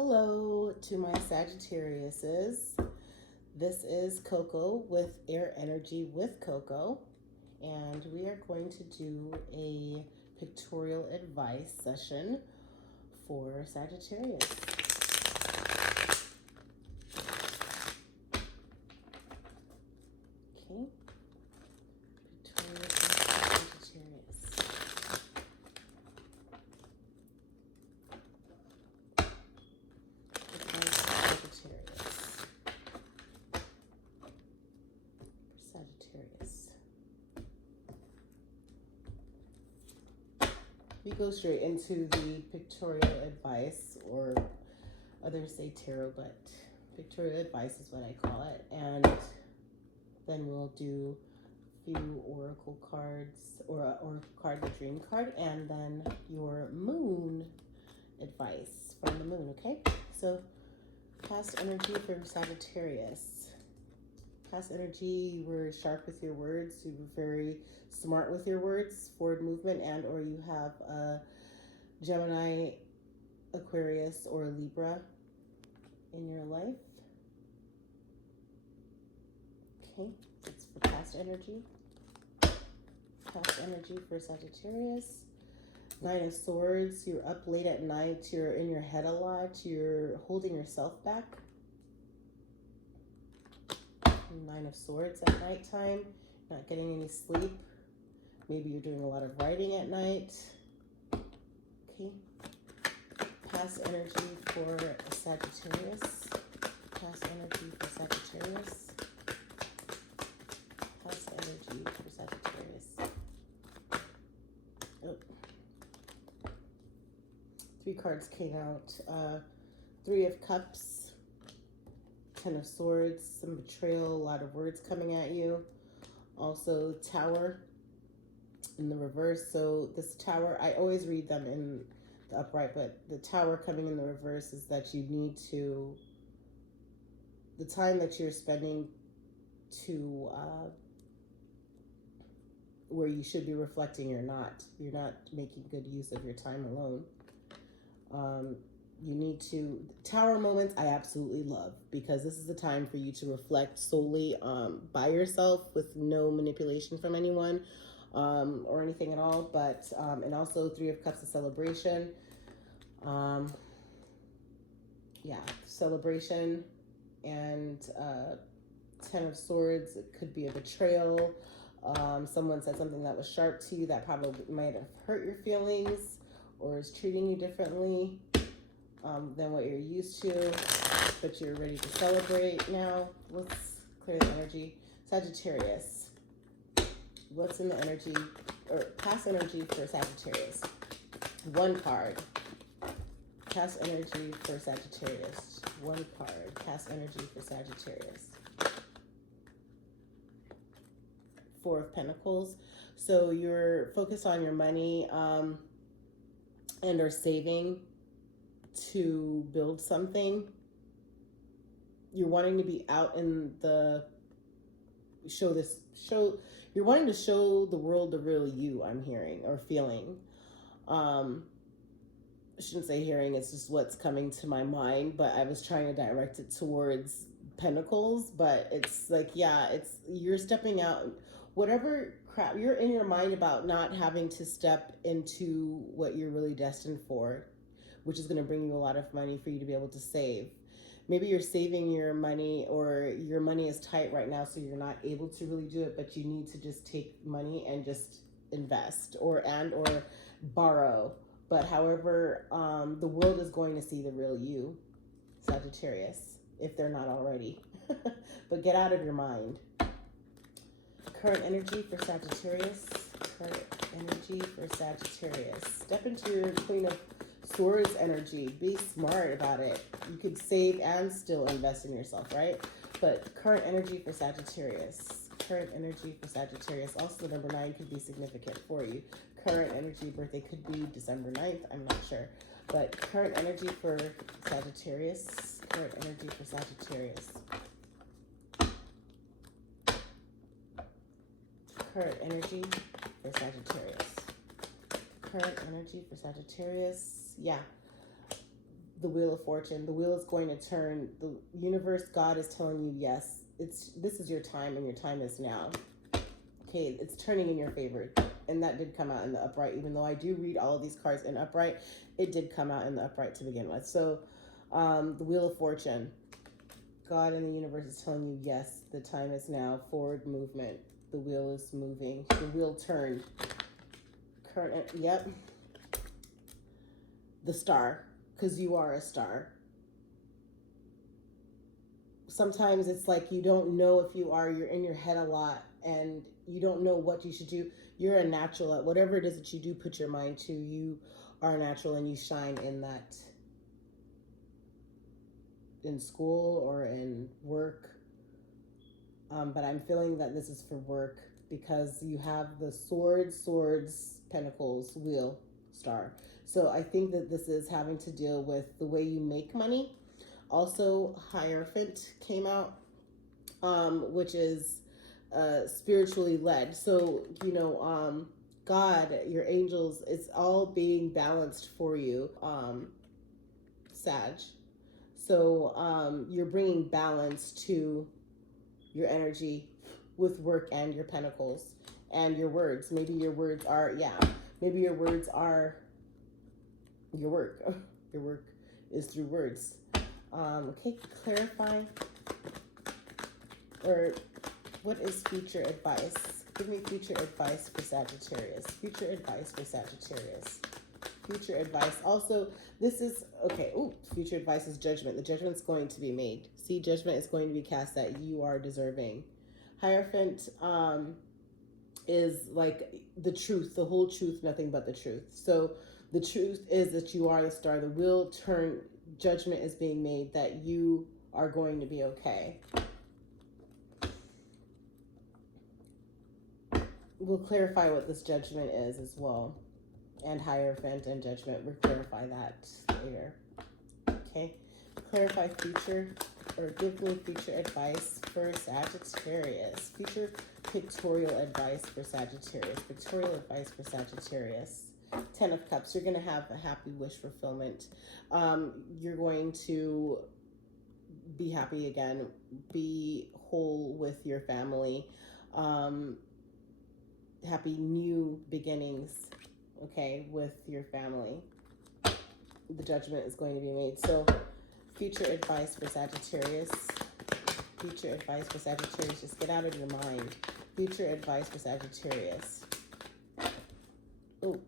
Hello to my Sagittariuses. This is Coco with Air Energy with Coco, and we are going to do a pictorial advice session for Sagittarius. Okay, pictorial for Sagittarius. Sagittarius. We go straight into the pictorial advice, or others say tarot, but pictorial advice is what I call it. And then we'll do a few oracle cards, or an oracle card, the dream card, and then your moon advice from the moon, okay? So past energy for Sagittarius. Past energy, you were sharp with your words, you were very smart with your words, forward movement, and or you have a Gemini, Aquarius, or Libra in your life. Okay, that's for past energy. Past energy for Sagittarius. Nine of Swords, you're up late at night, you're in your head a lot, you're holding yourself back. Nine of Swords at nighttime, not getting any sleep. Maybe you're doing a lot of writing at night. Okay. Past energy for Sagittarius. Past energy for Sagittarius. Past energy for Sagittarius. Oh. Three cards came out. Three of Cups. Ten of Swords, some betrayal, a lot of words coming at you. Also Tower in the reverse. So this Tower, I always read them in the upright, but the Tower coming in the reverse is that you need to, the time that you're spending to, where you should be reflecting, you're not making good use of your time alone. You need to, Tower moments I absolutely love, because this is the time for you to reflect solely by yourself with no manipulation from anyone or anything at all. But and also Three of Cups, of celebration. Yeah, celebration. And Ten of Swords, it could be a betrayal. Someone said something that was sharp to you that probably might have hurt your feelings or is treating you differently than what you're used to, but you're ready to celebrate now. Let's clear the energy. Sagittarius, what's in the energy, or past energy for Sagittarius? One card. Past energy for Sagittarius. One card. Past energy for Sagittarius. Four of Pentacles. So you're focused on your money and are saving to build something. You're wanting to be out in the you're wanting to show the world the real you, I'm hearing or feeling. I shouldn't say hearing, it's just what's coming to my mind, but I was trying to direct it towards Pentacles. But it's like, yeah, it's, you're stepping out, whatever crap you're in your mind about, not having to step into what you're really destined for, which is going to bring you a lot of money for you to be able to save. Maybe you're saving your money, or your money is tight right now, so you're not able to really do it, but you need to just take money and just invest or borrow. But however, the world is going to see the real you, Sagittarius, if they're not already. But get out of your mind. Current energy for Sagittarius. Current energy for Sagittarius. Step into your Queen of Swords energy. Be smart about it. You could save and still invest in yourself, right? But current energy for Sagittarius. Current energy for Sagittarius. Also, the number 9 could be significant for you. Current energy, birthday could be December 9th. I'm not sure. But current energy for Sagittarius. Current energy for Sagittarius. Current energy for Sagittarius. Current energy for Sagittarius. Yeah. the Wheel of Fortune. The wheel is going to turn. The universe, God is telling you, yes, this is your time, and your time is now. Okay, it's turning in your favor. And that did come out in the upright. Even though I do read all of these cards in upright, it did come out in the upright to begin with. So the Wheel of Fortune. God and the universe is telling you, yes, the time is now. Forward movement. The wheel is moving. The wheel turned. Current, yep. The Star, because you are a star. Sometimes it's like you don't know if you are, you're in your head a lot and you don't know what you should do. You're a natural at whatever it is that you do put your mind to. You are natural and you shine in that, in school or in work. But I'm feeling that this is for work because you have the swords, pentacles, wheel, star. So I think that this is having to deal with the way you make money. Also, Hierophant came out, which is spiritually led. So, God, your angels, it's all being balanced for you, Sag. So you're bringing balance to your energy with work and your pentacles and your words. Maybe your words are, maybe your words are your work. Your work is through words. Okay, clarify. Or what is future advice? Give me future advice for Sagittarius. Future advice for Sagittarius. Future advice. Also, this is, okay, future advice is judgment. The judgment's going to be made. See, judgment is going to be cast that you are deserving. Hierophant is like the truth, the whole truth, nothing but the truth. So the truth is that you are the star. The wheel turn, judgment is being made that you are going to be okay. We'll clarify what this judgment is as well. And Hierophant and judgment, we'll clarify that later. Okay, clarify future, or give me future advice for Sagittarius. Future pictorial advice for Sagittarius. Pictorial advice for Sagittarius. 10 of Cups, you're going to have a happy wish fulfillment. You're going to be happy again, be whole with your family. Happy new beginnings, okay, with your family. The judgment is going to be made. So future advice for Sagittarius. Future advice for Sagittarius. Just get out of your mind. Future advice for Sagittarius. Oh,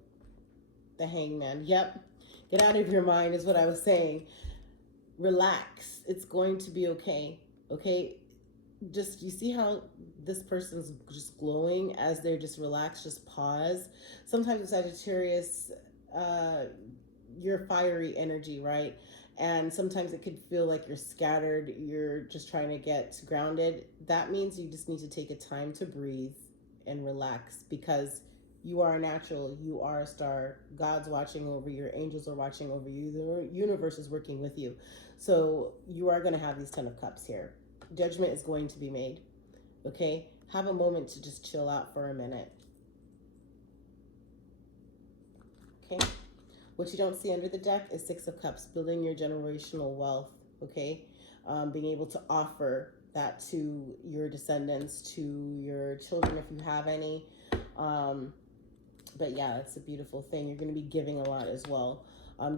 the Hangman. Yep. Get out of your mind is what I was saying. Relax. It's going to be okay. Okay? Just, you see how this person's just glowing as they're just relaxed, just pause. Sometimes with Sagittarius, you're fiery energy, right? And sometimes it could feel like you're scattered, you're just trying to get grounded. That means you just need to take a time to breathe and relax, because you are a natural, you are a star. God's watching over you, your angels are watching over you, the universe is working with you. So you are going to have these 10 of Cups here. Judgment is going to be made. Okay? Have a moment to just chill out for a minute. Okay? What you don't see under the deck is 6 of Cups, building your generational wealth. Okay? Being able to offer that to your descendants, to your children if you have any. But yeah, it's a beautiful thing. You're going to be giving a lot as well.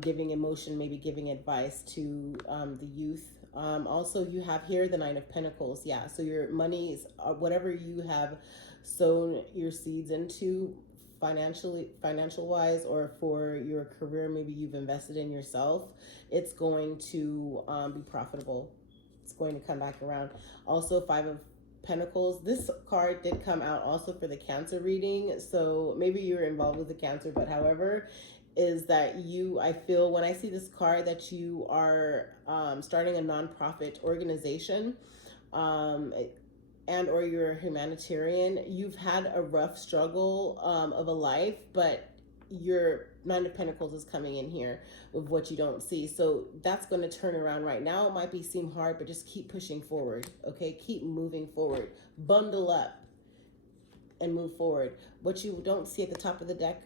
Giving emotion, maybe giving advice to the youth. Also, you have here the 9 of Pentacles. Yeah, so your money is whatever you have sown your seeds into financial wise, or for your career, maybe you've invested in yourself. It's going to be profitable. It's going to come back around. Also, 5 of Pentacles. This card did come out also for the Cancer reading, so maybe you're involved with the Cancer, but however, is that you, I feel when I see this card that you are starting a nonprofit organization, and or you're a humanitarian. You've had a rough struggle of a life, but your 9 of Pentacles is coming in here with what you don't see. So that's going to turn around right now. It might seem hard, but just keep pushing forward, okay? Keep moving forward. Bundle up and move forward. What you don't see at the top of the deck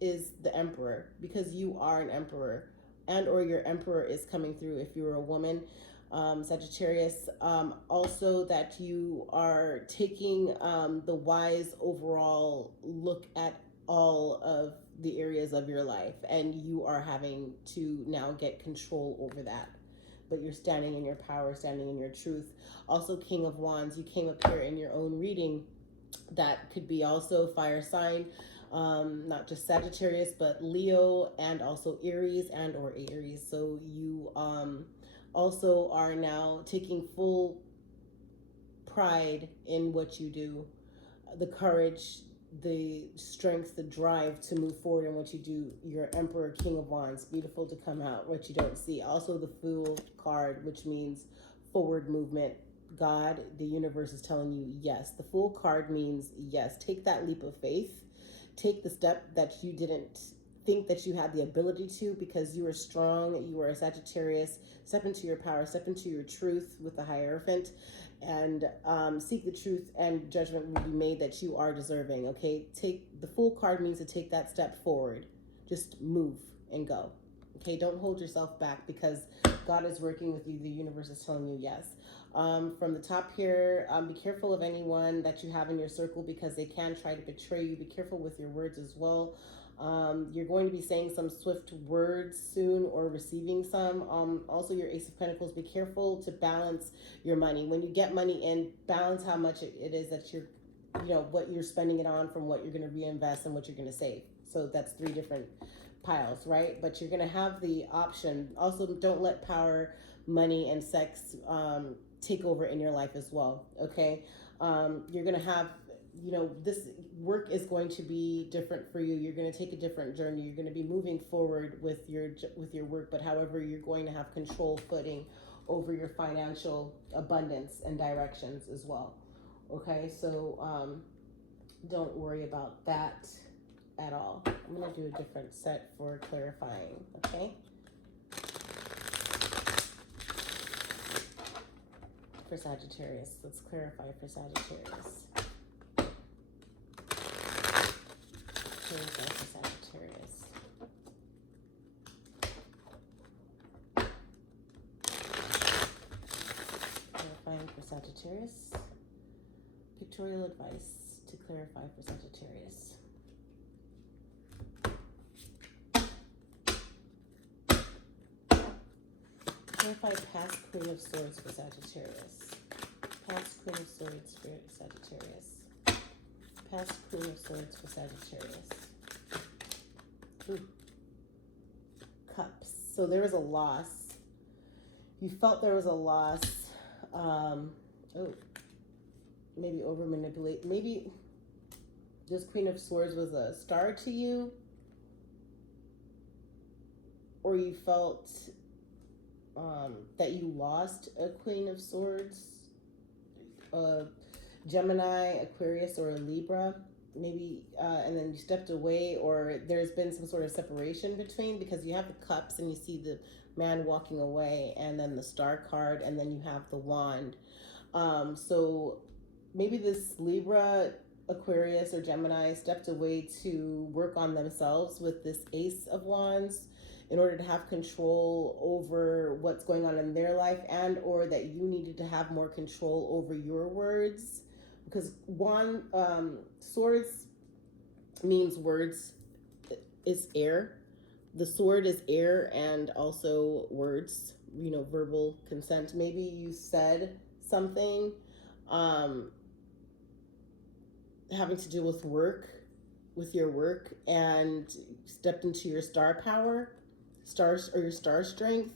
is the Emperor, because you are an emperor. and or your emperor is coming through if you're a woman, Sagittarius. Also that you are taking the wise overall look at all of the areas of your life, and you are having to now get control over that. But you're standing in your power, standing in your truth. Also, King of Wands, you came up here in your own reading. That could be also fire sign, not just Sagittarius, but Leo, and also Aries and or Aries. So you also are now taking full pride in what you do, the courage, the strength, the drive to move forward in what you do. Your Emperor, King of Wands, beautiful to come out, what you don't see. Also the Fool card, which means forward movement. God, the universe is telling you yes. The Fool card means yes. Take that leap of faith. Take the step that you didn't think that you had the ability to, because you are strong. You are a Sagittarius. Step into your power. Step into your truth with the Hierophant, and seek the truth, and judgment will be made that you are deserving. Okay, take the Fool card means to take that step forward. Just move and go. Okay, don't hold yourself back, because God is working with you. The universe is telling you yes. From the top here, be careful of anyone that you have in your circle, because they can try to betray you. Be careful with your words as well. You're going to be saying some swift words soon, or receiving some. Also, your Ace of Pentacles, be careful to balance your money. When you get money in, balance how much it is that you're, what you're spending it on, from what you're going to reinvest and what you're going to save. So that's 3 different piles, right? But you're going to have the option. Also, don't let power, money, and sex take over in your life as well. Okay, you're going to have, this work is going to be different for you. You're going to take a different journey. You're going to be moving forward with your work, but however, you're going to have control footing over your financial abundance and directions as well. Okay, so don't worry about that at all. I'm going to do a different set for clarifying. Okay, for Sagittarius, let's clarify for Sagittarius. Clarify for Sagittarius. Clarifying for Sagittarius. Pictorial advice to clarify for Sagittarius. Clarify past Queen of Swords for Sagittarius. Past Queen of Swords for Sagittarius. Past Queen of Swords for Sagittarius. Ooh. Cups. So there was a loss. You felt there was a loss. Maybe over manipulate. Maybe this Queen of Swords was a star to you, or you felt that you lost a Queen of Swords, Gemini, Aquarius, or a Libra, maybe, and then you stepped away, or there's been some sort of separation between, because you have the cups and you see the man walking away, and then the star card, and then you have the wand. So maybe this Libra, Aquarius, or Gemini stepped away to work on themselves with this Ace of Wands, in order to have control over what's going on in their life, and or that you needed to have more control over your words, because swords means words is air. The sword is air, and also words, verbal consent. Maybe you said something having to do with work, with your work, and stepped into your star power, stars, or your star strength.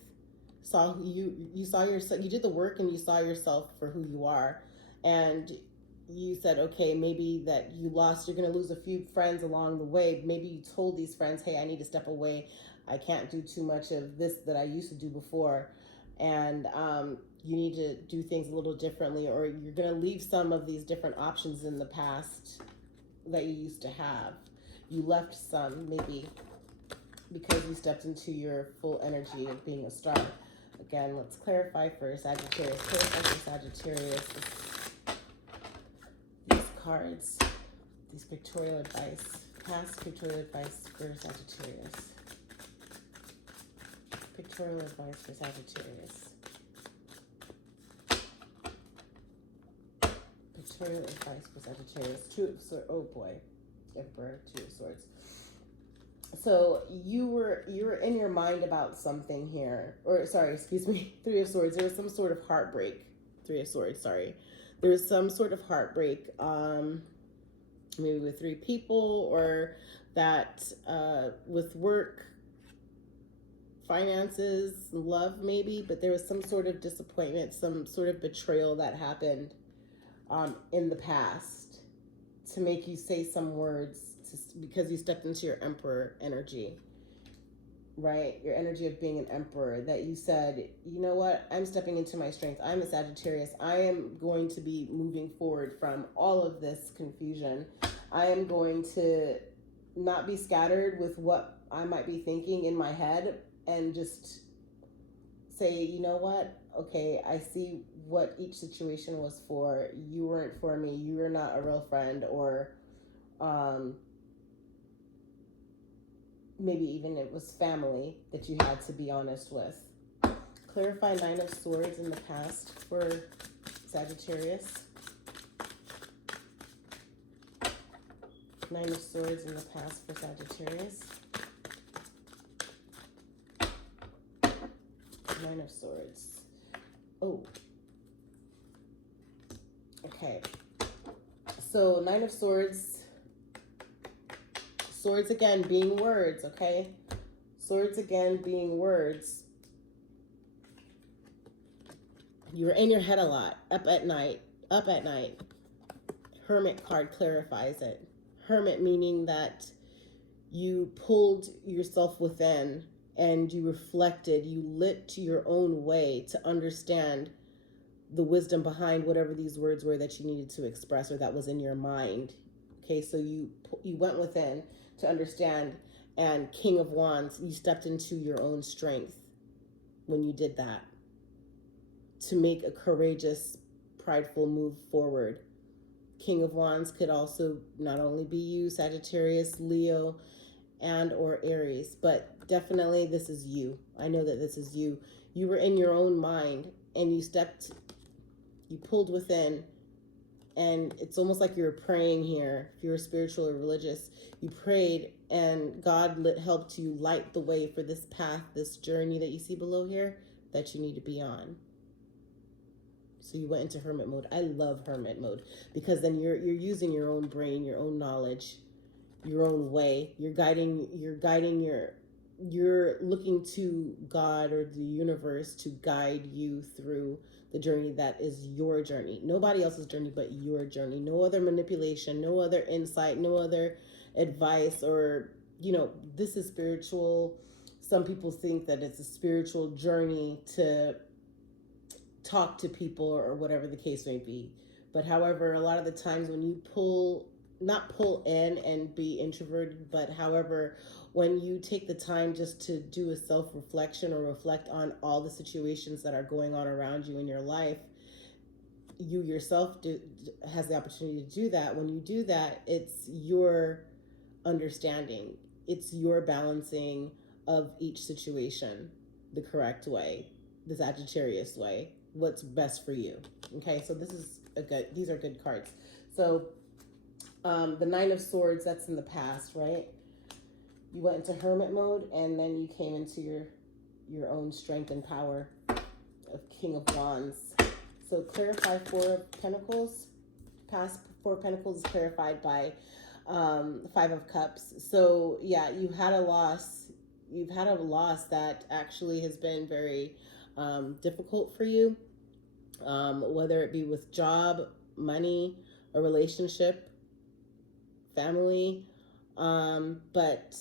You saw yourself, you did the work, and you saw yourself for who you are, and you said, okay, maybe that you lost, you're going to lose a few friends along the way. Maybe you told these friends, hey, I need to step away. I can't do too much of this that I used to do before, and you need to do things a little differently, or you're going to leave some of these different options in the past that you used to have. You left some, maybe because you stepped into your full energy of being a star. Again, let's clarify for Sagittarius. Clarify for Sagittarius. These cards, these pictorial advice, past pictorial advice for Sagittarius. Pictorial advice for Sagittarius. Pictorial advice for Sagittarius. Two of Swords. Oh boy. Emperor, Two of Swords. So you were in your mind about something here. Or sorry, excuse me. Three of Swords. There was some sort of heartbreak. Three of Swords, sorry. There was some sort of heartbreak. Maybe with three people, or that with work, finances, love maybe, but there was some sort of disappointment, some sort of betrayal that happened in the past to make you say some words because you stepped into your emperor energy, right? Your energy of being an emperor, that you said, you know what, I'm stepping into my strength. I'm a Sagittarius. I am going to be moving forward from all of this confusion. I am going to not be scattered with what I might be thinking in my head, and just say, you know what, okay, I see what each situation was for. You weren't for me. You were not a real friend, or maybe even it was family that you had to be honest with. Clarify Nine of Swords in the past for Sagittarius. Nine of Swords in the past for Sagittarius. Nine of Swords. Oh. Okay. So Nine of Swords. Swords again being words, okay? Swords again being words. You were in your head a lot. Up at night. Up at night. Hermit card clarifies it. Hermit meaning that you pulled yourself within and you reflected, you lit your own way to understand the wisdom behind whatever these words were that you needed to express or that was in your mind. Okay, so you went within to understand, and King of Wands, you stepped into your own strength when you did that to make a courageous, prideful move forward. King of Wands could also not only be you, Sagittarius, Leo, and or Aries, but definitely this is you. I know that this is you. You were in your own mind and you pulled within, and it's almost like you were praying here. If you were spiritual or religious, you prayed and God helped you light the way for this path, this journey that you see below here that you need to be on. So you went into hermit mode. I love hermit mode because then you're using your own brain, your own knowledge, your own way. You're looking to God or the universe to guide you through the journey that is your journey. Nobody else's journey but your journey. No other manipulation, no other insight, no other advice, or, this is spiritual. Some people think that it's a spiritual journey to talk to people or whatever the case may be. But however, a lot of the times when you not pull in and be introverted, but however, when you take the time just to do a self-reflection or reflect on all the situations that are going on around you in your life, you yourself has the opportunity to do that. When you do that, it's your understanding. It's your balancing of each situation the correct way, the Sagittarius way, what's best for you. Okay, so these are good cards. So the Nine of Swords, that's in the past, right? You went into hermit mode and then you came into your own strength and power of King of Wands. So clarify Four of Pentacles. Past Four of Pentacles is clarified by Five of Cups. So yeah, you had a loss. You've had a loss that actually has been very difficult for you, whether it be with job, money, a relationship, family. But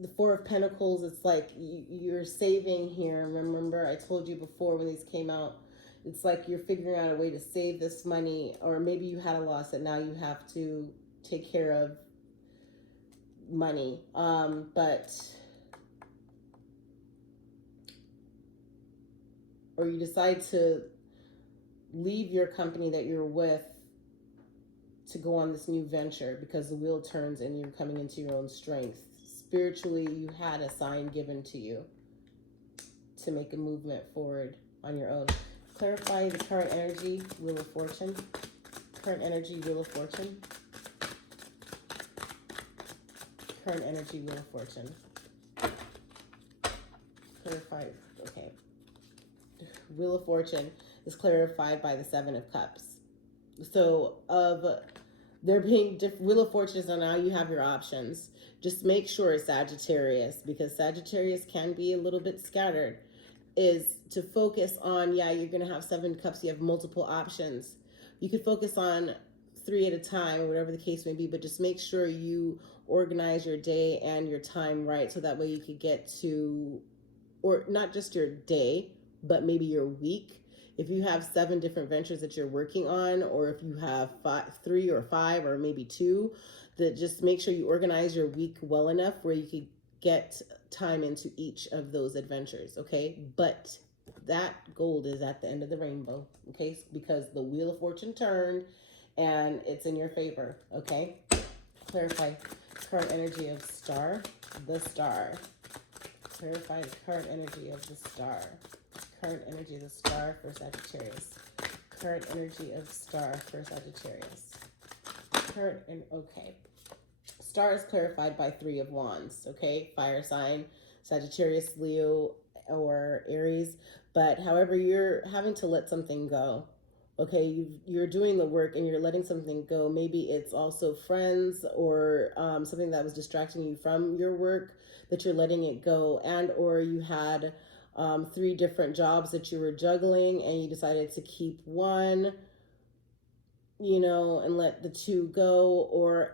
the Four of Pentacles, it's like you're saving here. Remember, I told you before when these came out, it's like you're figuring out a way to save this money, or maybe you had a loss that now you have to take care of money. Or you decide to leave your company that you're with to go on this new venture because the wheel turns and you're coming into your own strength. Spiritually, you had a sign given to you. to make a movement forward on your own. Clarify the current energy, Wheel of Fortune. Current energy, Wheel of Fortune. Current energy, Wheel of Fortune. Clarify, okay. Wheel of Fortune is clarified by the Seven of Cups. So of there being Wheel of Fortune, so now you have your options. Just make sure, Sagittarius, because Sagittarius can be a little bit scattered, is to focus on, yeah, you're going to have 7 cups. You have multiple options. You could focus on 3 at a time or whatever the case may be, but just make sure you organize your day and your time right, so that way you could get to, or not just your day, but maybe your week. If you have 7 different ventures that you're working on, or if you have 3 or 5 or maybe 2, that just make sure you organize your week well enough where you could get time into each of those adventures, okay? But that gold is at the end of the rainbow, okay? Because the Wheel of Fortune turned and it's in your favor, okay? Clarify current energy of star, the star. Clarify the current energy of the star. Current energy of the star for Sagittarius. Current energy of star for Sagittarius. Okay. Star is clarified by 3 of Wands, okay? Fire sign, Sagittarius, Leo, or Aries. But however, you're having to let something go, okay? You're doing the work and you're letting something go. Maybe it's also friends or something that was distracting you from your work, that you're letting it go. And or you had 3 different jobs that you were juggling and you decided to keep one, you know, and let the 2 go, or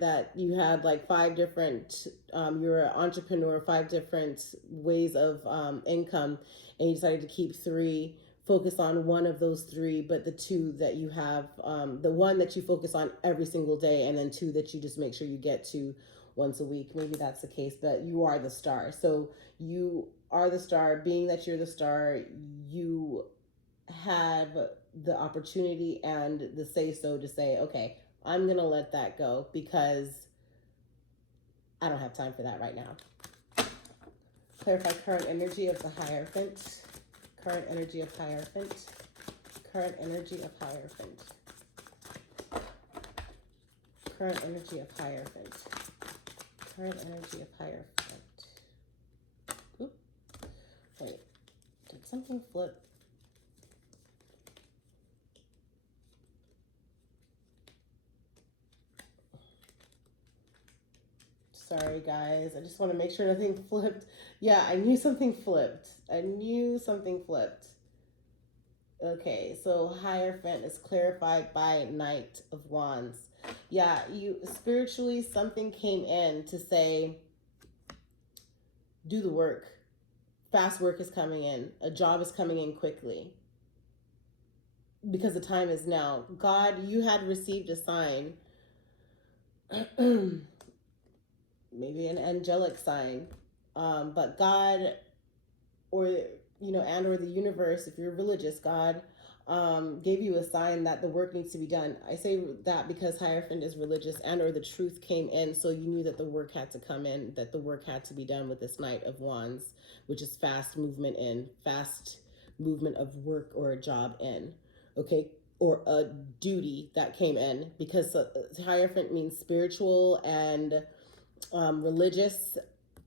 that you had like 5 different, you're an entrepreneur, 5 different ways of income, and you decided to keep 3, focus on one of those 3, but the 2 that you have, the one that you focus on every single day, and then 2 that you just make sure you get to once a week. Maybe that's the case, but you are the star. So you are the star. Being that you're the star, you have the opportunity and the say so to say, okay, I'm going to let that go because I don't have time for that right now. Clarify current energy of the Hierophant. Current energy of Hierophant. Current energy of Hierophant. Current energy of Hierophant. Current energy of Hierophant. Oop. Wait, did something flip? Sorry, guys. I just want to make sure nothing flipped. Yeah, I knew something flipped. I knew something flipped. Okay, so Hierophant is clarified by Knight of Wands. Yeah, you spiritually, something came in to say, do the work. Fast work is coming in. A job is coming in quickly. Because the time is now. God, you had received a sign. Maybe an angelic sign, but God, or and or the universe, if you're religious, God gave you a sign that the work needs to be done. I say that because Hierophant is religious, and or the truth came in, so you knew that the work had to come in, that the work had to be done with this Knight of Wands, which is fast movement of work or a job in, okay, or a duty that came in, because Hierophant means spiritual and religious,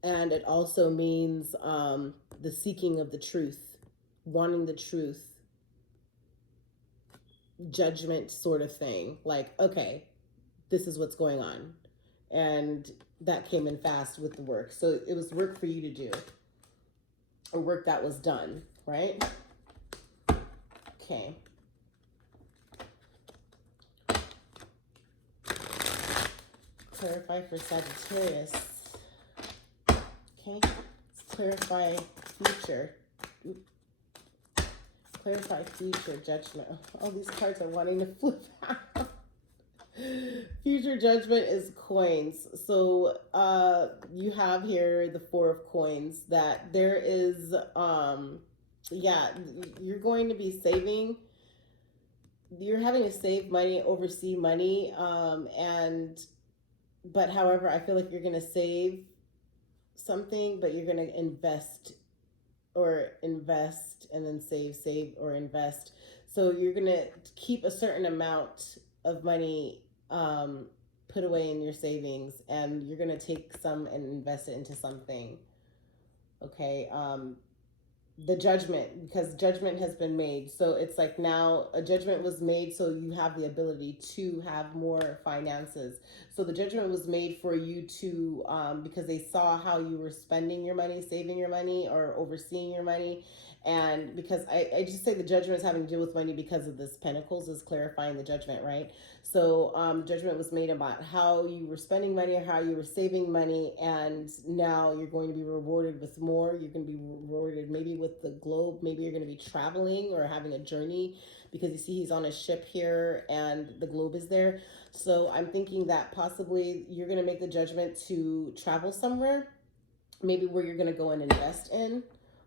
and it also means the seeking of the truth, wanting the truth, judgment sort of thing. Like, okay, this is what's going on. And that came in fast with the work. So it was work for you to do, or work that was done, right? Okay. Clarify for Sagittarius. Okay, let's clarify future. Oop. Clarify future judgment. All these cards are wanting to flip out. Future judgment is coins. So you have here the 4 of coins, that there is, yeah, you're going to be saving. You're having to save money, oversee money, but however, I feel like you're going to save something, but you're going to invest or invest and then save or invest. So you're going to keep a certain amount of money put away in your savings, and you're going to take some and invest it into something. Okay. The judgment, because judgment has been made, so it's like now a judgment was made, so you have the ability to have more finances. So the judgment was made for you to because they saw how you were spending your money, saving your money, or overseeing your money. And because I just say the judgment is having to do with money because of this pentacles is clarifying the judgment, right? So judgment was made about how you were spending money or how you were saving money, and now you're going to be rewarded with more. You're going to be rewarded maybe with the globe. Maybe you're going to be traveling or having a journey, because you see he's on a ship here and the globe is there. So I'm thinking that possibly you're going to make the judgment to travel somewhere, maybe where you're going to go and invest in,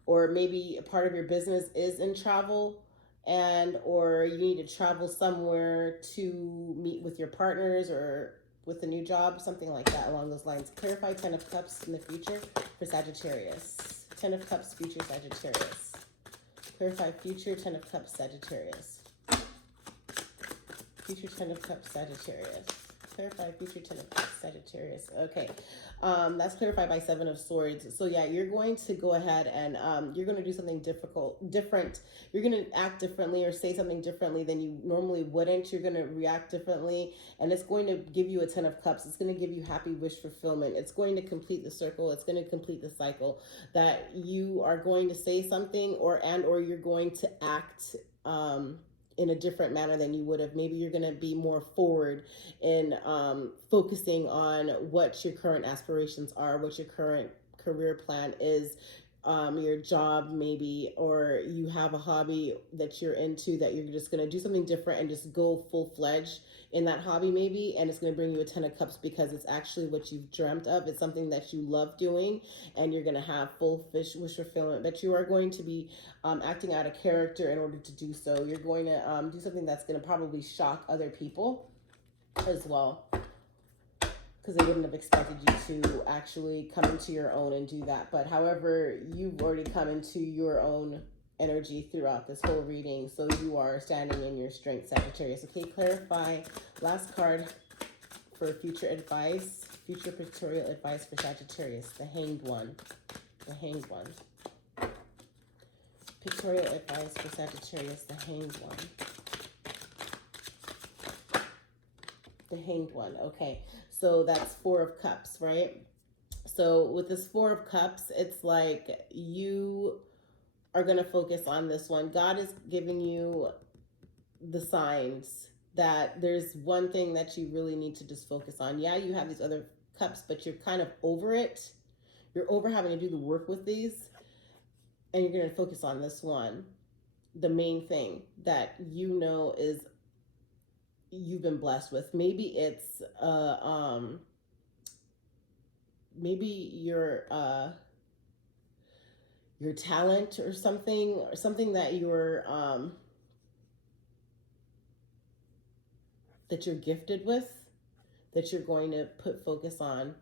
or maybe a part of your business is in travel, and or you need to travel somewhere to meet with your partners or with a new job, something like that along those lines. Clarify 10 of Cups in the future for Sagittarius. 10 of Cups, future Sagittarius. Clarify future 10 of Cups, Sagittarius. Future 10 of Cups, Sagittarius. Clarify future 10 of Cups, Sagittarius. Okay. That's clarified by 7 of Swords. So yeah, you're going to go ahead and you're going to do something different. You're going to act differently or say something differently than you normally wouldn't. You're going to react differently, and it's going to give you a 10 of Cups. It's going to give you happy wish fulfillment. It's going to complete the circle. It's going to complete the cycle, that you are going to say something or you're going to act in a different manner than you would have. Maybe you're going to be more forward in focusing on what your current aspirations are, what your current career plan is, your job maybe, or you have a hobby that you're into that you're just going to do something different and just go full-fledged in that hobby maybe, and it's going to bring you a 10 of Cups because it's actually what you've dreamt of. It's something that you love doing, and you're going to have full wish fulfillment, but you are going to be acting out of character in order to do so. You're going to do something that's going to probably shock other people as well, because they wouldn't have expected you to actually come into your own and do that. But however, you've already come into your own energy throughout this whole reading, so you are standing in your strength, Sagittarius. Okay, clarify last card for future advice, future pictorial advice for Sagittarius. The Hanged One. The Hanged One. Pictorial advice for Sagittarius. The Hanged One. The Hanged One. Okay, so that's 4 of Cups, right? So with this 4 of Cups, it's like you are going to focus on this one. God is giving you the signs that there's one thing that you really need to just focus on. Yeah, you have these other cups, but you're kind of over it. You're over having to do the work with these, and you're going to focus on this one. The main thing that you know is you've been blessed with. Maybe it's maybe your talent or something that you're gifted with, that you're going to put focus on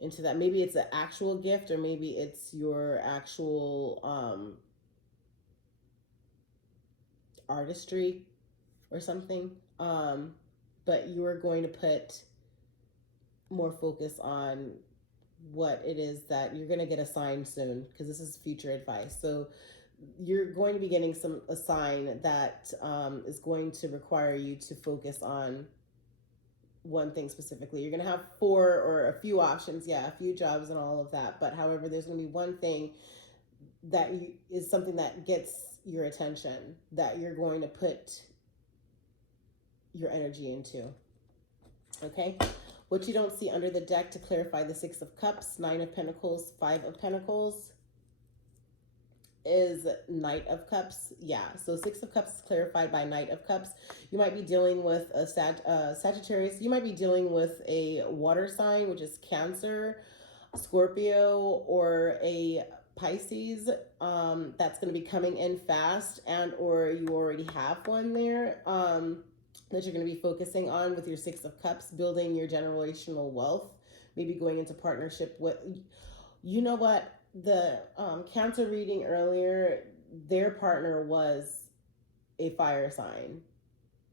into that. Maybe it's an actual gift, or maybe it's your actual artistry or something. But you are going to put more focus on what it is that you're going to get a sign soon, because this is future advice. So you're going to be getting a sign that is going to require you to focus on one thing specifically. You're going to have 4 or a few options, a few jobs and all of that, but however, there's going to be one thing that is something that gets your attention, that you're going to put your energy into. Okay, what you don't see under the deck to clarify the 6 of Cups, 9 of Pentacles, 5 of Pentacles is Knight of Cups. Yeah, so 6 of Cups is clarified by Knight of Cups. You might be dealing with a Sagittarius. You might be dealing with a water sign, which is Cancer, Scorpio, or a Pisces that's going to be coming in fast, and or you already have one there that you're going to be focusing on with your 6 of Cups, building your generational wealth, maybe going into partnership with, you know what, the Cancer reading earlier, their partner was a fire sign,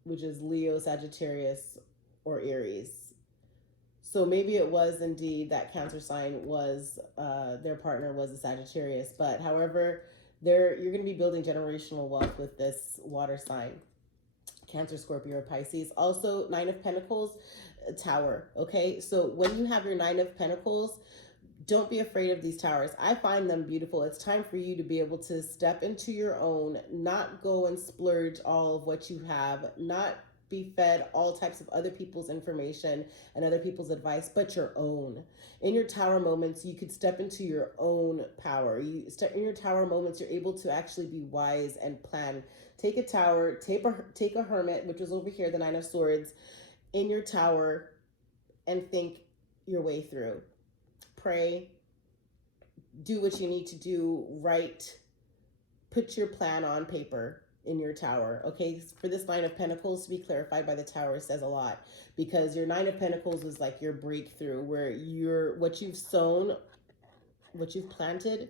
which is Leo, Sagittarius, or Aries. So maybe it was indeed that Cancer sign was their partner was a Sagittarius, but however, you're going to be building generational wealth with this water sign. Cancer, Scorpio, or Pisces. Also, Nine of Pentacles, Tower. Okay, so when you have your Nine of Pentacles, don't be afraid of these towers. I find them beautiful. It's time for you to be able to step into your own, not go and splurge all of what you have, not be fed all types of other people's information and other people's advice, but your own. In your tower moments, you could step into your own power. You step in your tower moments, you're able to actually be wise and plan. Take a tower, take a hermit, which was over here, the Nine of Swords, in your tower, and think your way through. Pray, do what you need to do, write, put your plan on paper in your tower. Okay, for this Nine of Pentacles to be clarified by the tower says a lot, because your Nine of Pentacles is like your breakthrough, where you're what you've sown, what you've planted,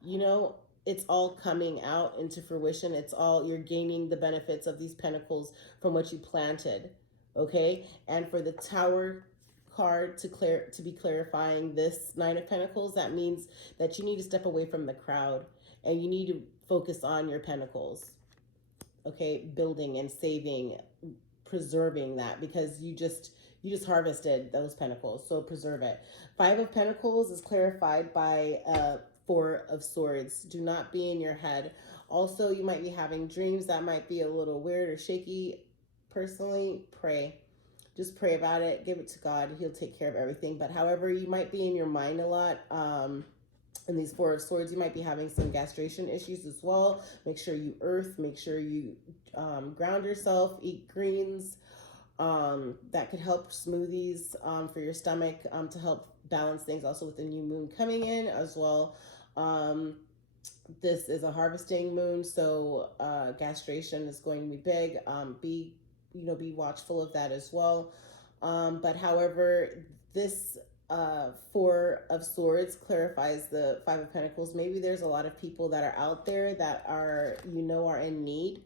you know, it's all coming out into fruition. It's all, you're gaining the benefits of these pentacles from what you planted. Okay, and for the Tower card to be clarifying this Nine of Pentacles, that means that you need to step away from the crowd and you need to focus on your pentacles. Okay, building and saving, preserving that, because you just harvested those pentacles, so preserve it. Five of Pentacles is clarified by Four of Swords. Do not be in your head. Also, you might be having dreams that might be a little weird or shaky. Personally, pray. Just pray about it. Give it to God. He'll take care of everything. But however, you might be in your mind a lot. In these Four of Swords, you might be having some gastration issues as well. Make sure you earth. Make sure you ground yourself. Eat greens. That could help smoothies for your stomach to help balance things. Also with the new moon coming in as well. This is a harvesting moon, so gastration is going to be big. Be watchful of that as well. But however, this Four of Swords clarifies the Five of Pentacles. Maybe there's a lot of people that are out there that are in need,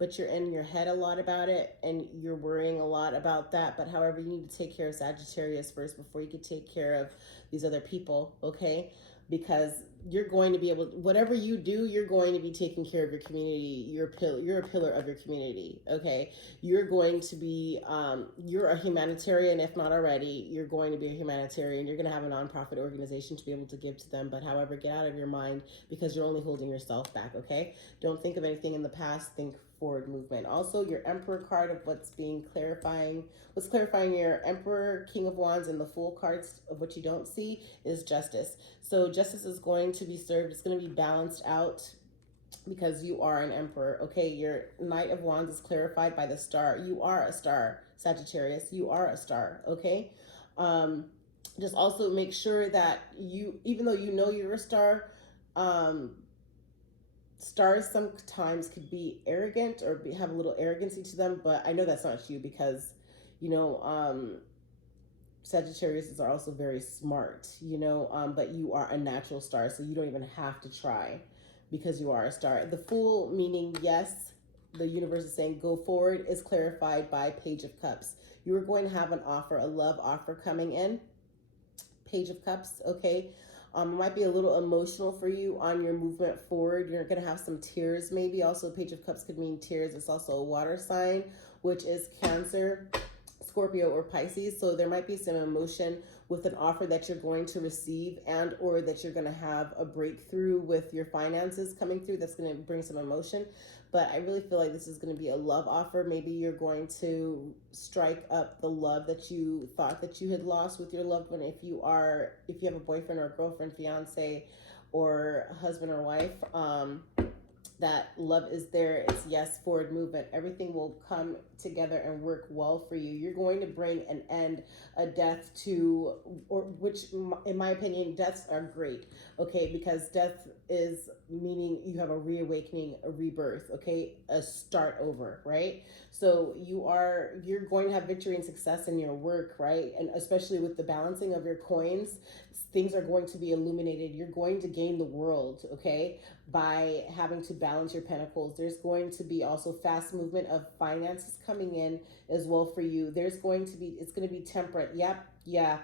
but you're in your head a lot about it and you're worrying a lot about that. But however, you need to take care of Sagittarius first before you can take care of these other people, okay? Because you're going to be able, whatever you do, you're going to be taking care of your community. You're a pillar of your community, okay? You're going to be, you're a humanitarian, if not already. You're going to be a humanitarian. You're going to have a nonprofit organization to be able to give to them. But however, get out of your mind, because you're only holding yourself back, okay? Don't think of anything in the past. Think forward movement. Also, your Emperor card of what's clarifying your Emperor, King of Wands, and the Fool cards of what you don't see is justice. So justice is going to be served. It's going to be balanced out because you are an Emperor. Okay, your Knight of Wands is clarified by the star. You are a star, Sagittarius. You are a star. Okay. Just also make sure that even though you know you're a star, stars sometimes could be arrogant or have a little arrogancy to them, but I know that's not you, because you know Sagittarius are also very smart, but you are a natural star, so you don't even have to try, because you are a star. The Fool, meaning yes, the universe is saying go forward, is clarified by Page of Cups. You are going to have an offer, a love offer coming in. Page of Cups, okay? It might be a little emotional for you on your movement forward. You're going to have some tears, maybe. Also, Page of Cups could mean tears. It's also a water sign, which is Cancer, Scorpio, or Pisces. So there might be some emotion with an offer that you're going to receive, and or that you're going to have a breakthrough with your finances coming through. That's going to bring some emotion. But I really feel like this is going to be a love offer. Maybe you're going to strike up the love that you thought that you had lost with your loved one. If you have a boyfriend or a girlfriend, fiance, or husband or wife, that love is there. It's yes, forward movement. Everything will come together and work well for you. You're going to bring an end, a death to, or which, in my opinion, deaths are great, okay? Because death is meaning you have a reawakening, a rebirth, okay? A start over, right? So you're going to have victory and success in your work, right? And especially with the balancing of your coins, things are going to be illuminated. You're going to gain the world, okay, by having to balance your pentacles. There's going to be also fast movement of finances coming in as well for you. There's going to be, it's going to be temperate. Yep. Yeah.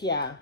Yeah.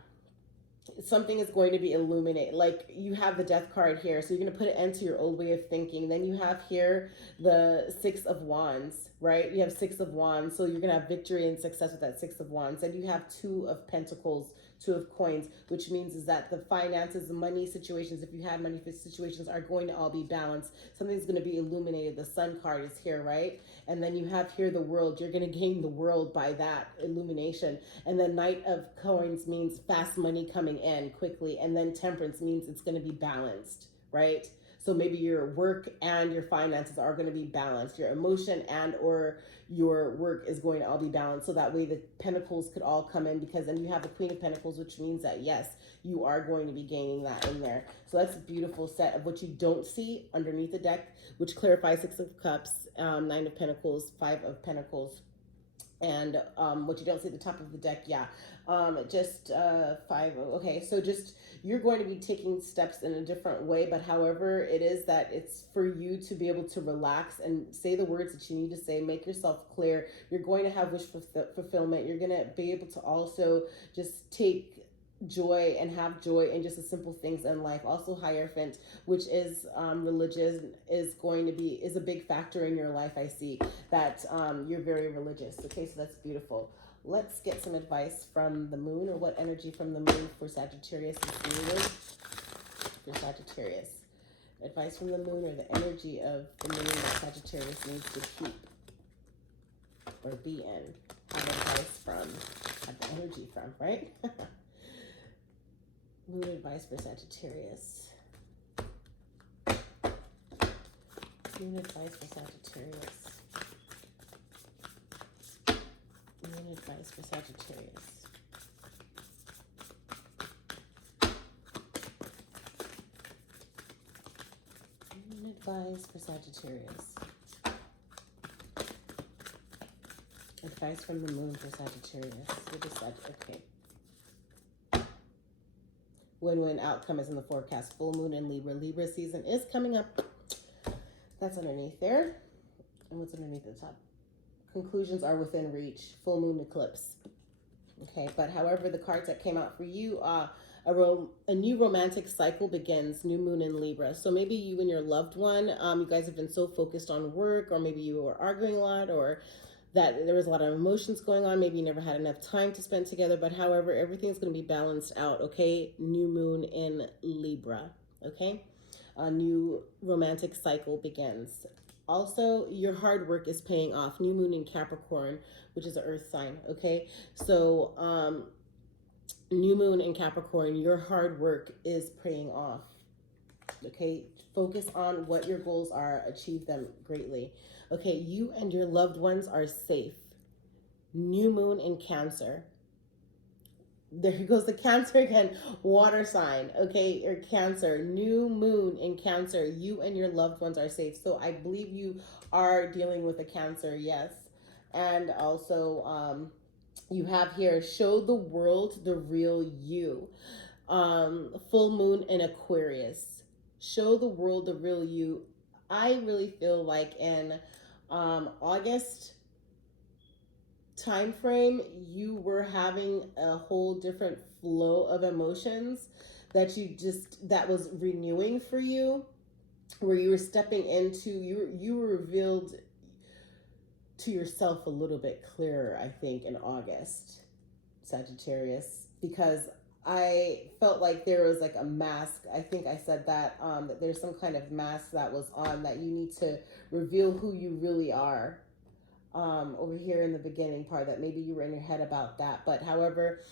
Something is going to be illuminated. Like, you have the death card here, so you're going to put an end to your old way of thinking. Then you have here the 6 of wands, right? You have 6 of wands, so you're going to have victory and success with that 6 of wands. Then you have 2 of pentacles, 2 of coins, which means is that the finances, the money situations, if you had money situations, are going to all be balanced. Something's going to be illuminated. The sun card is here, right? And then you have here the world. You're going to gain the world by that illumination. And the Knight of Coins means fast money coming in quickly. And then temperance means it's going to be balanced, right? So maybe your work and your finances are going to be balanced. Your emotion and or your work is going to all be balanced. So that way the pentacles could all come in, because then you have the Queen of Pentacles, which means that, yes, you are going to be gaining that in there. So that's a beautiful set of what you don't see underneath the deck, which clarifies 6 of Cups, 9 of Pentacles, 5 of Pentacles, and what you don't see at the top of the deck, yeah, just 5. Okay, so just, you're going to be taking steps in a different way, but however it is that it's for you to be able to relax and say the words that you need to say, make yourself clear. You're going to have wish fulfillment. You're going to be able to also just take joy and have joy in just the simple things in life. Also Hierophant, which is religious, is going to be, is a big factor in your life. I see that you're very religious. Okay, so that's beautiful. Let's get some advice from the moon, or what energy from the moon for Sagittarius is needed for Sagittarius. Advice from the moon, or the energy of the moon that Sagittarius needs to keep or be in. Have advice from, have the energy from, right? Moon advice for Sagittarius. Moon advice for Sagittarius. Moon advice for Sagittarius. Moon advice for Sagittarius. Advice from the moon for Sagittarius. What is okay. Win-win outcome is in the forecast. Full moon in Libra. Libra season is coming up. That's underneath there. And what's underneath the top? Conclusions are within reach. Full moon eclipse. Okay, but however, the cards that came out for you, a new romantic cycle begins. New moon in Libra. So maybe you and your loved one, you guys have been so focused on work, or maybe you were arguing a lot, or that there was a lot of emotions going on. Maybe you never had enough time to spend together, but however, everything's going to be balanced out, okay? New moon in Libra, okay? A new romantic cycle begins. Also, your hard work is paying off. New moon in Capricorn, which is an earth sign, okay? So, new moon in Capricorn, your hard work is paying off, okay? Focus on what your goals are, achieve them greatly. Okay, you and your loved ones are safe. New moon in Cancer. There goes the Cancer again. Water sign, okay, or Cancer. New moon in Cancer. You and your loved ones are safe. So I believe you are dealing with a Cancer, yes. And also, you have here, show the world the real you. Full moon in Aquarius. Show the world the real you. I really feel like in August time frame, you were having a whole different flow of emotions that that was renewing for you, where you were stepping into, you were revealed to yourself a little bit clearer, I think, in August, Sagittarius, because I felt like there was like a mask. I think I said that, that there's some kind of mask that was on, that you need to reveal who you really are. Over here in the beginning part, that maybe you were in your head about that. But however,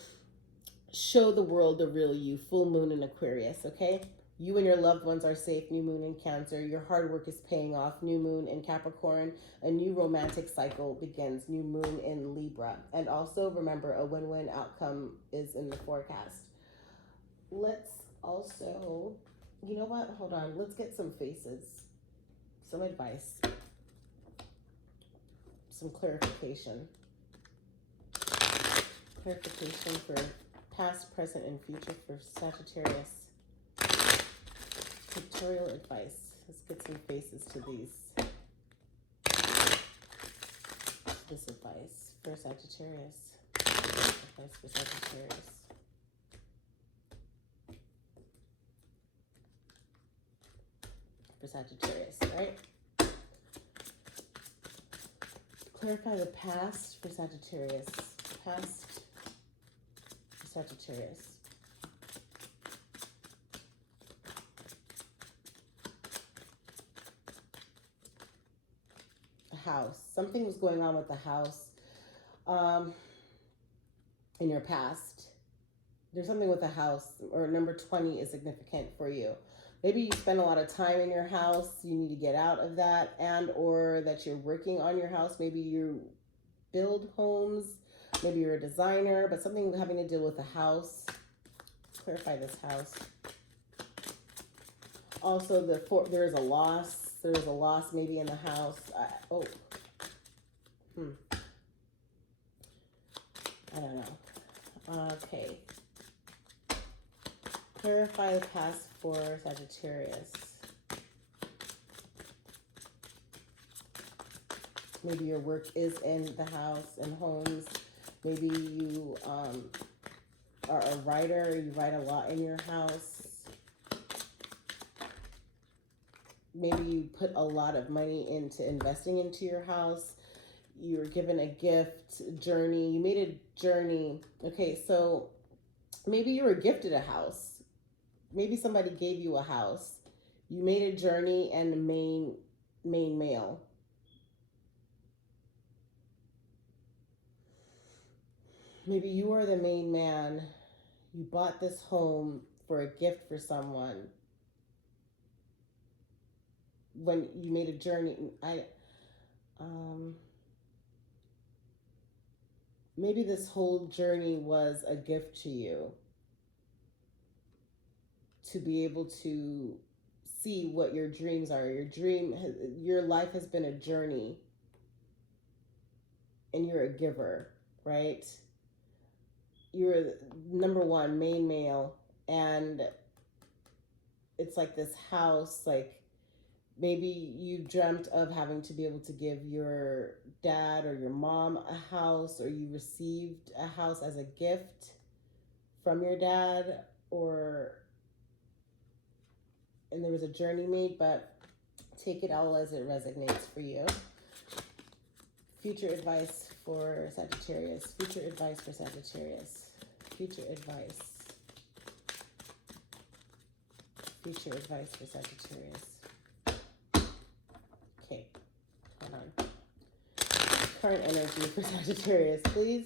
show the world the real you. Full moon in Aquarius, okay? You and your loved ones are safe. New moon in Cancer. Your hard work is paying off. New moon in Capricorn. A new romantic cycle begins. New moon in Libra. And also remember, a win-win outcome is in the forecast. Let's also, you know what? Hold on. Let's get some faces. Some advice. Some clarification. Clarification for past, present, and future for Sagittarius. Pictorial advice. Let's get some faces to this advice for Sagittarius. Advice for Sagittarius. For Sagittarius, right? Clarify the past for Sagittarius. Past for Sagittarius. A house. Something was going on with the house in your past. There's something with the house, or number 20 is significant for you. Maybe you spend a lot of time in your house. You need to get out of that, and or that you're working on your house. Maybe you build homes. Maybe you're a designer, but something having to deal with the house. Clarify this house. Also, there is a loss. There is a loss maybe in the house. I don't know. Okay. Clarify the past for Sagittarius. Maybe your work is in the house and homes. Maybe you are a writer. You write a lot in your house. Maybe you put a lot of money into investing into your house. You were given a gift, journey. You made a journey. Okay, so maybe you were gifted a house. Maybe somebody gave you a house. You made a journey and main male. Maybe you are the main man. You bought this home for a gift for someone. When you made a journey, maybe this whole journey was a gift to you. To be able to see what your dreams are. Your life has been a journey. And you're a giver, right? You're number one, main male. And it's like this house, like maybe you dreamt of having to be able to give your dad or your mom a house, or you received a house as a gift from your dad, and there was a journey made, but take it all as it resonates for you. Future advice for Sagittarius. Future advice for Sagittarius. Future advice. Future advice for Sagittarius. Okay, hold on. Current energy for Sagittarius, please.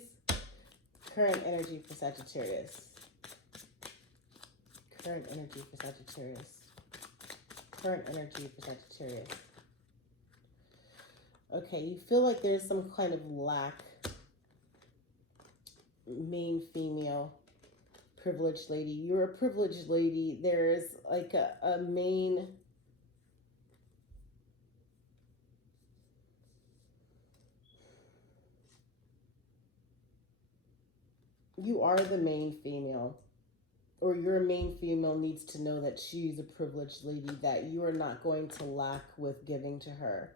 Current energy for Sagittarius. Current energy for Sagittarius. Current energy for Sagittarius. Okay, you feel like there's some kind of lack. Main female, privileged lady. You're a privileged lady. There's like a main... You are the main female. Or your main female needs to know that she's a privileged lady, that you are not going to lack with giving to her.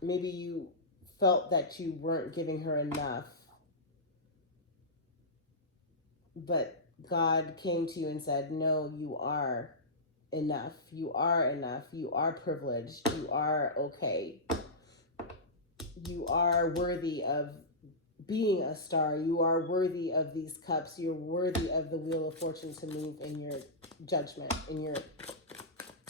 Maybe you felt that you weren't giving her enough, but God came to you and said, no, you are enough. You are enough. You are privileged. You are okay. You are worthy of being a star. You are worthy of these cups. You're worthy of the wheel of fortune to move in your judgment,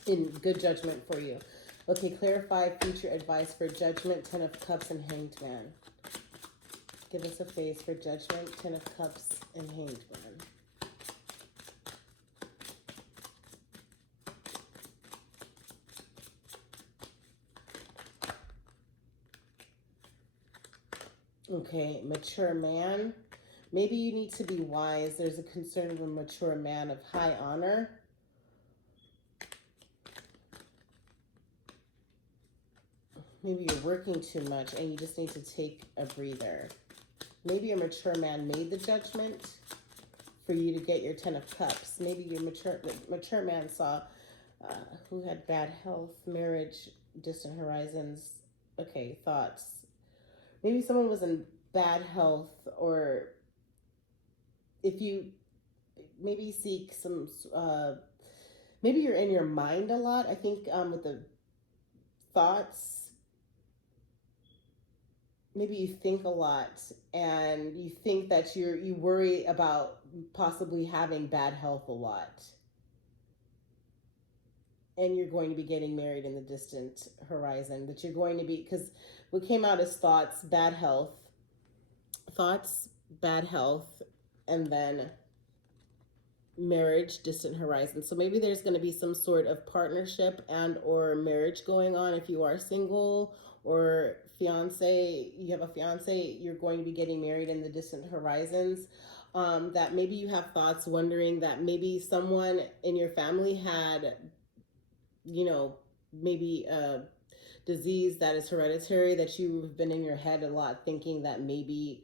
in good judgment for you. Okay, clarify future advice for Judgment, 10 of Cups, and Hanged Man. Give us a face for Judgment, 10 of Cups, and Hanged Man. Okay, mature man. Maybe you need to be wise. There's a concern of a mature man of high honor. Maybe you're working too much and you just need to take a breather. Maybe a mature man made the judgment for you to get your 10 of Cups. Maybe your mature man saw who had bad health, marriage, distant horizons. Okay, thoughts. Maybe someone was in bad health, or if you maybe seek some, maybe you're in your mind a lot. I think with the thoughts, maybe you think a lot and you think that you worry about possibly having bad health a lot, and you're going to be getting married in the distant horizon, that you're going to be, because what came out as thoughts, bad health, and then marriage, distant horizon. So maybe there's going to be some sort of partnership and or marriage going on if you are single, or you have a fiance, you're going to be getting married in the distant horizons. That maybe you have thoughts wondering that maybe someone in your family had, you know, maybe a disease that is hereditary, that you've been in your head a lot thinking that maybe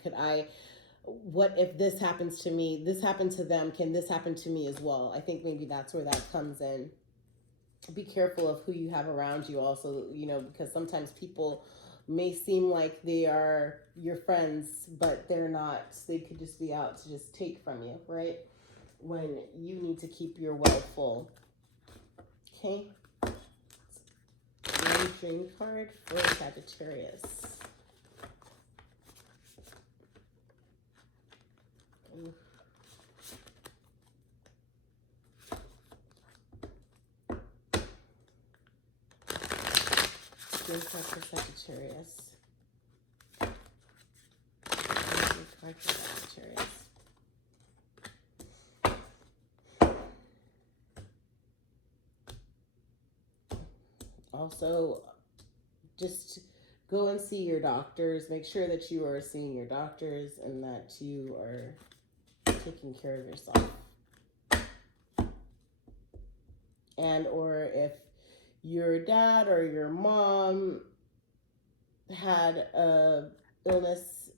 what if this happens to me, this happened to them, can this happen to me as well? I think maybe that's where that comes in. Be careful of who you have around you also, because sometimes people may seem like they are your friends, but they're not. They could just be out to just take from you, right? When you need to keep your well full. Okay. One dream card for Sagittarius. Dream card for Sagittarius. Dream card for Sagittarius. Also, just go and see your doctors. Make sure that you are seeing your doctors and that you are taking care of yourself. And or if your dad or your mom had a illness,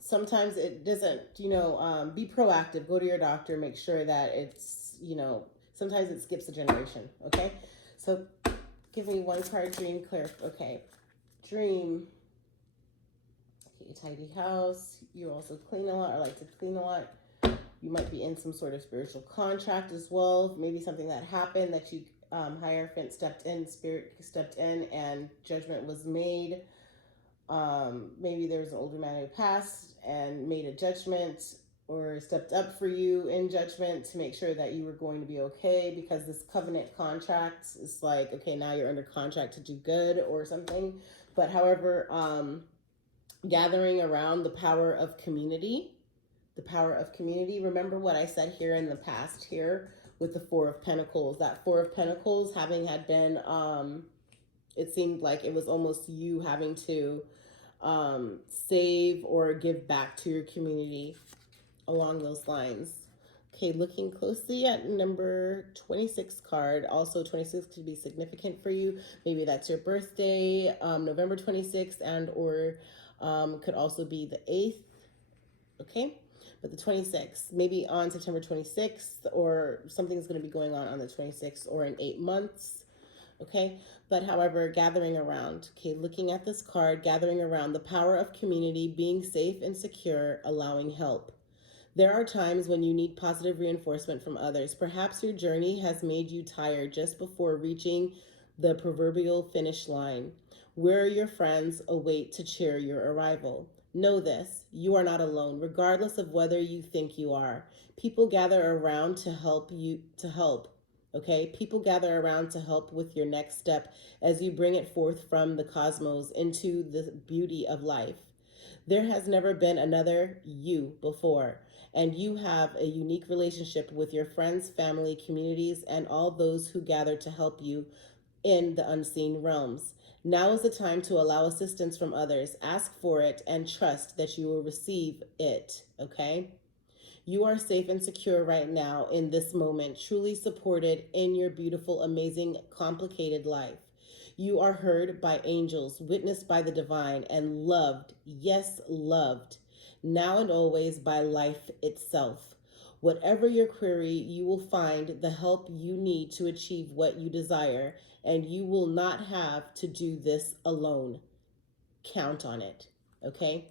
sometimes it doesn't, be proactive. Go to your doctor. Make sure that it's, sometimes it skips a generation. Okay. So give me one card, dream clear. Okay. Dream. Okay, tidy house. You also clean a lot or like to clean a lot. You might be in some sort of spiritual contract as well. Maybe something that happened that you, Hierophant stepped in, Spirit stepped in, and judgment was made. Maybe there was an older man who passed and made a judgment or stepped up for you in judgment to make sure that you were going to be okay, because this covenant contract is like, okay, now you're under contract to do good or something. But however, gathering around the power of community. Remember what I said here in the past here with the Four of Pentacles. That Four of Pentacles having had been, it seemed like it was almost you having to save or give back to your community along those lines. Okay, looking closely at number 26 card. Also, 26 could be significant for you. Maybe that's your birthday, November 26th, and or could also be the 8th. Okay, but the 26th, maybe on September 26th, or something's going to be going on the 26th, or in 8 months. Okay, but however, gathering around. Okay, looking at this card, gathering around the power of community, being safe and secure, allowing help. There are times when you need positive reinforcement from others. Perhaps your journey has made you tired just before reaching the proverbial finish line, where your friends await to cheer your arrival. Know this, you are not alone, regardless of whether you think you are. People gather around to help. Okay? People gather around to help with your next step as you bring it forth from the cosmos into the beauty of life. There has never been another you before, and you have a unique relationship with your friends, family, communities, and all those who gather to help you in the unseen realms. Now is the time to allow assistance from others. Ask for it and trust that you will receive it, okay? You are safe and secure right now in this moment, truly supported in your beautiful, amazing, complicated life. You are heard by angels, witnessed by the divine, and loved, yes, loved, now and always by life itself. Whatever your query, you will find the help you need to achieve what you desire, and you will not have to do this alone. Count on it. Okay?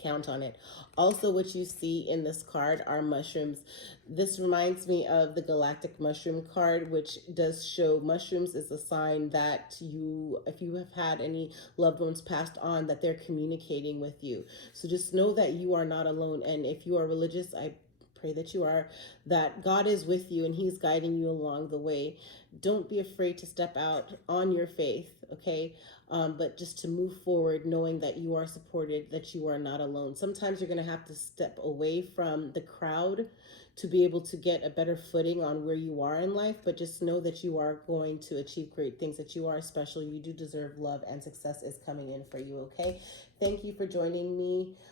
Count on it. Also, what you see in this card are mushrooms. This reminds me of the galactic mushroom card, which does show mushrooms is a sign that you, if you have had any loved ones passed on, that they're communicating with you. So just know that you are not alone. And if you are religious, I pray that you are, that God is with you and he's guiding you along the way. Don't be afraid to step out on your faith, okay? But just to move forward knowing that you are supported, that you are not alone. Sometimes you're going to have to step away from the crowd to be able to get a better footing on where you are in life, but just know that you are going to achieve great things, that you are special, you do deserve love, and success is coming in for you, okay? Thank you for joining me.